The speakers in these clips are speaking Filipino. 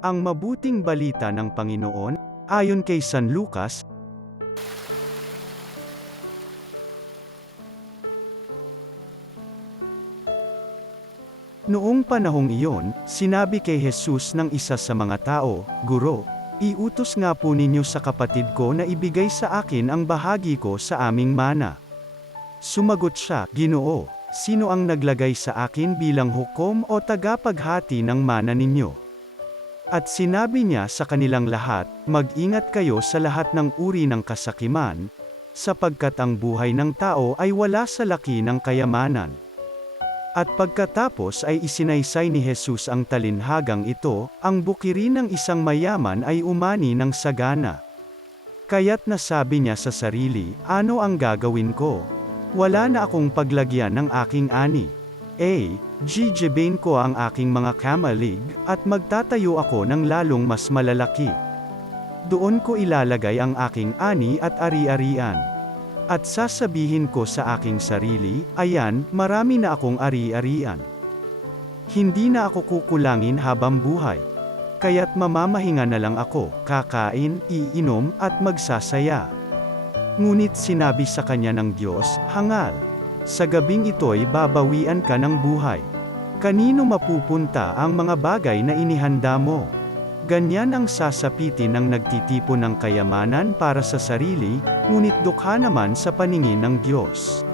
Ang mabuting balita ng Panginoon, ayon kay San Lucas. Noong panahong iyon, sinabi kay Jesus ng isa sa mga tao, "Guro, iutos nga po ninyo sa kapatid ko na ibigay sa akin ang bahagi ko sa aming mana." Sumagot siya, "Ginoo, sino ang naglagay sa akin bilang hukom o tagapaghati ng mana ninyo?" At sinabi niya sa kanilang lahat, "Mag-ingat kayo sa lahat ng uri ng kasakiman, sapagkat ang buhay ng tao ay wala sa laki ng kayamanan." At pagkatapos ay isinaysay ni Jesus ang talinhagang ito, ang bukirin ng isang mayaman ay umani ng sagana. Kaya't nasabi niya sa sarili, "Ano ang gagawin ko? Wala na akong paglagyan ng aking ani. Gigibain ko ang aking mga kamalig, at magtatayo ako ng lalong mas malalaki. Doon ko ilalagay ang aking ani at ari-arian. At sasabihin ko sa aking sarili, ayan, marami na akong ari-arian. Hindi na ako kukulangin habang buhay. Kaya't mamamahinga na lang ako, kakain, iinom, at magsasaya." Ngunit sinabi sa kanya ng Diyos, "Hangal! Sa gabing ito'y babawian ka ng buhay. Kanino mapupunta ang mga bagay na inihanda mo?" Ganyan ang sasapitin ng nagtitipon ng kayamanan para sa sarili, ngunit dukha naman sa paningin ng Diyos.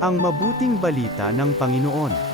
Ang mabuting balita ng Panginoon.